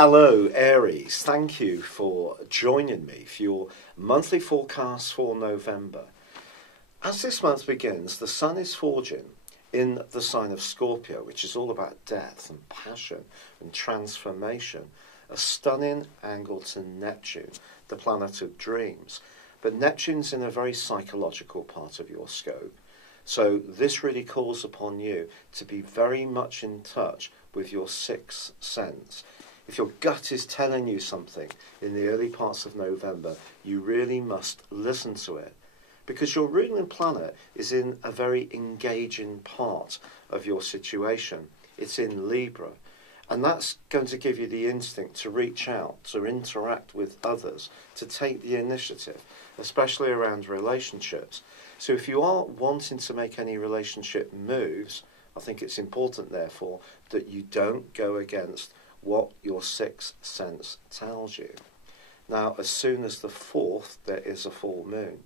Hello Aries, thank you for joining me for your monthly forecast for November. As this month begins, the Sun is forging in the sign of Scorpio, which is all about death and passion and transformation. A stunning angle to Neptune, the planet of dreams. But Neptune's in a very psychological part of your scope. So this really calls upon you to be very much in touch with your sixth sense. If your gut is telling you something in the early parts of November, you really must listen to it. Because your ruling planet is in a very engaging part of your situation. It's in Libra. And that's going to give you the instinct to reach out, to interact with others, to take the initiative, especially around relationships. So if you are wanting to make any relationship moves, I think it's important, therefore, that you don't go against what your sixth sense tells you. Now, as soon as the 4th, there is a full moon.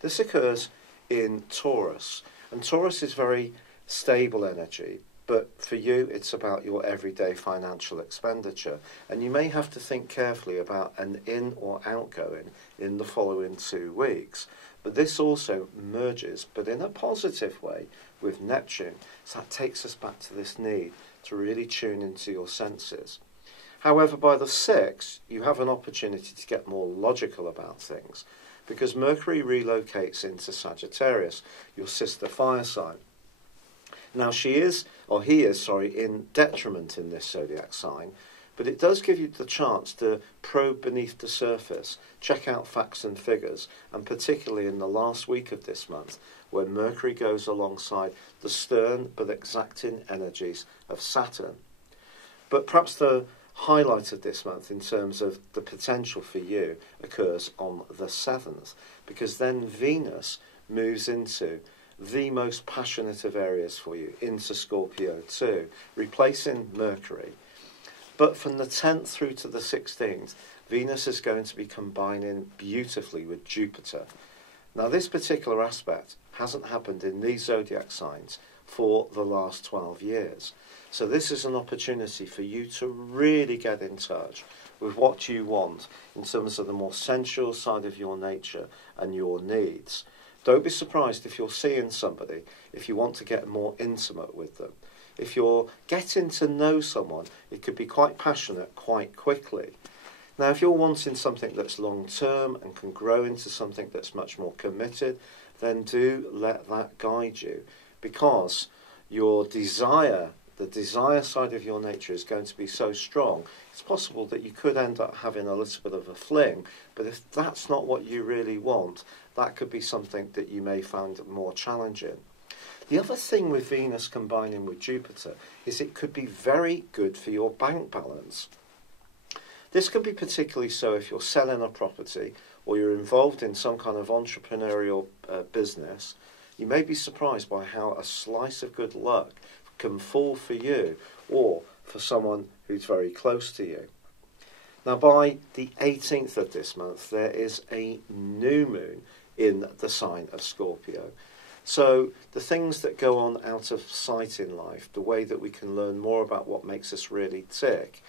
This occurs in Taurus, and Taurus is very stable energy, but for you it's about your everyday financial expenditure, and you may have to think carefully about an in or outgoing in the following 2 weeks. But this also merges, but in a positive way, with Neptune, so that takes us back to this need to really tune into your senses. However, by the 6th, you have an opportunity to get more logical about things, because Mercury relocates into Sagittarius, your sister fire sign. Now he is, in detriment in this zodiac sign, but it does give you the chance to probe beneath the surface, check out facts and figures, and particularly in the last week of this month, where Mercury goes alongside the stern but exacting energies of Saturn. But perhaps the highlight of this month in terms of the potential for you occurs on the 7th, because then Venus moves into the most passionate of areas for you, into Scorpio too, replacing Mercury. But from the 10th through to the 16th, Venus is going to be combining beautifully with Jupiter. Now, this particular aspect hasn't happened in these zodiac signs for the last 12 years. So this is an opportunity for you to really get in touch with what you want in terms of the more sensual side of your nature and your needs. Don't be surprised if you're seeing somebody, if you want to get more intimate with them. If you're getting to know someone, it could be quite passionate quite quickly. Now, if you're wanting something that's long-term and can grow into something that's much more committed, then do let that guide you, because your desire, the desire side of your nature is going to be so strong, it's possible that you could end up having a little bit of a fling, but if that's not what you really want, that could be something that you may find more challenging. The other thing with Venus combining with Jupiter is it could be very good for your bank balance. This can be particularly so if you're selling a property or you're involved in some kind of entrepreneurial business. You may be surprised by how a slice of good luck can fall for you or for someone who's very close to you. Now, by the 18th of this month, there is a new moon in the sign of Scorpio. So the things that go on out of sight in life, the way that we can learn more about what makes us really tick,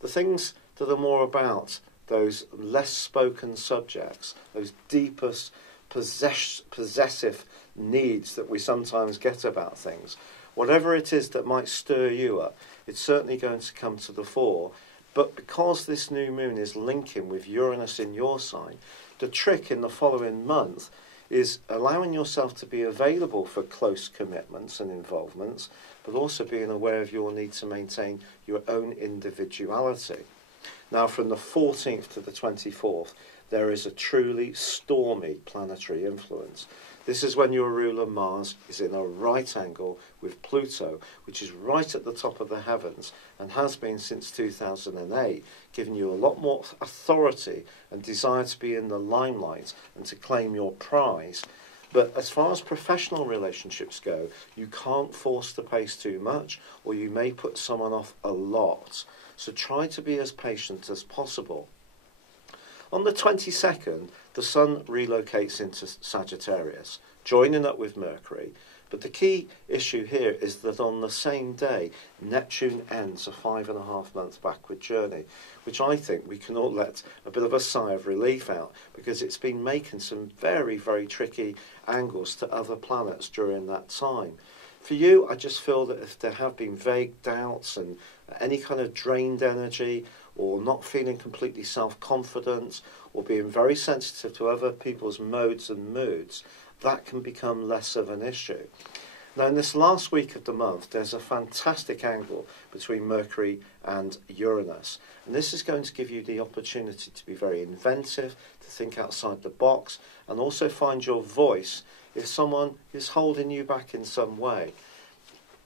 the things that are more about those less spoken subjects, those deepest possessive needs that we sometimes get about things, whatever it is that might stir you up, it's certainly going to come to the fore. But because this new moon is linking with Uranus in your sign, the trick in the following month is allowing yourself to be available for close commitments and involvements, but also being aware of your need to maintain your own individuality. Now, from the 14th to the 24th, there is a truly stormy planetary influence. This is when your ruler Mars is in a right angle with Pluto, which is right at the top of the heavens and has been since 2008, giving you a lot more authority and desire to be in the limelight and to claim your prize. But as far as professional relationships go, you can't force the pace too much, or you may put someone off a lot. So try to be as patient as possible. On the 22nd, the Sun relocates into Sagittarius, joining up with Mercury, But the key issue here is that on the same day, Neptune ends a 5.5-month backward journey, which I think we can all let a bit of a sigh of relief out, because it's been making some very, very tricky angles to other planets during that time. For you, I just feel that if there have been vague doubts and any kind of drained energy, or not feeling completely self-confident, or being very sensitive to other people's modes and moods, that can become less of an issue. Now, in this last week of the month, there's a fantastic angle between Mercury and Uranus. And this is going to give you the opportunity to be very inventive, to think outside the box, and also find your voice if someone is holding you back in some way.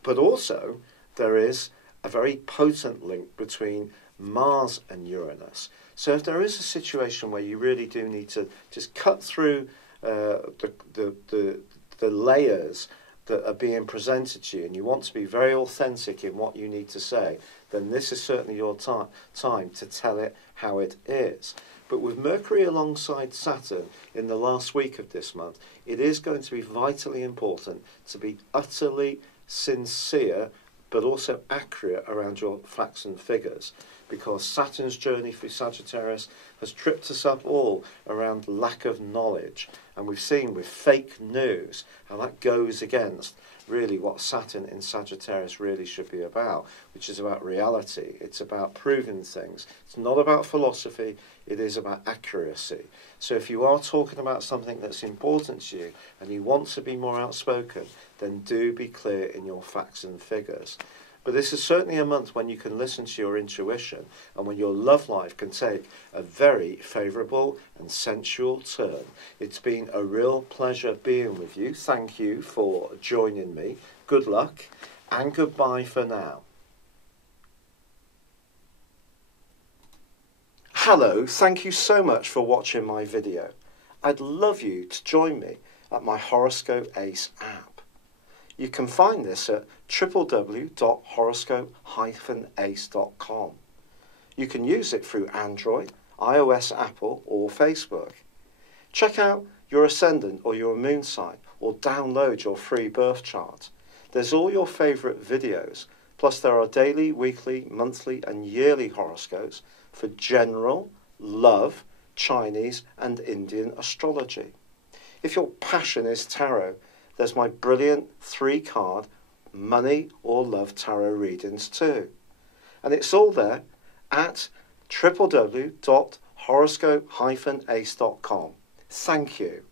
But also, there is a very potent link between Mars and Uranus. So if there is a situation where you really do need to just cut through the layers that are being presented to you, and you want to be very authentic in what you need to say, then this is certainly your time to tell it how it is. But with Mercury alongside Saturn in the last week of this month, it is going to be vitally important to be utterly sincere but also accurate around your facts and figures, because Saturn's journey through Sagittarius has tripped us up all around lack of knowledge. And we've seen with fake news how that goes against really what Saturn in Sagittarius really should be about, which is about reality. It's about proving things. It's not about philosophy, it is about accuracy. So if you are talking about something that's important to you and you want to be more outspoken, then do be clear in your facts and figures. But this is certainly a month when you can listen to your intuition, and when your love life can take a very favourable and sensual turn. It's been a real pleasure being with you. Thank you for joining me. Good luck, and goodbye for now. Hello, thank you so much for watching my video. I'd love you to join me at my Horoscope Ace app. You can find this at www.horoscope-ace.com. You can use it through Android, iOS, Apple, or Facebook. Check out your ascendant or your moon sign, or download your free birth chart. There's all your favourite videos, plus there are daily, weekly, monthly and yearly horoscopes for general, love, Chinese and Indian astrology. If your passion is tarot, there's my brilliant 3-card money or love tarot readings too. And it's all there at www.horoscope-ace.com. Thank you.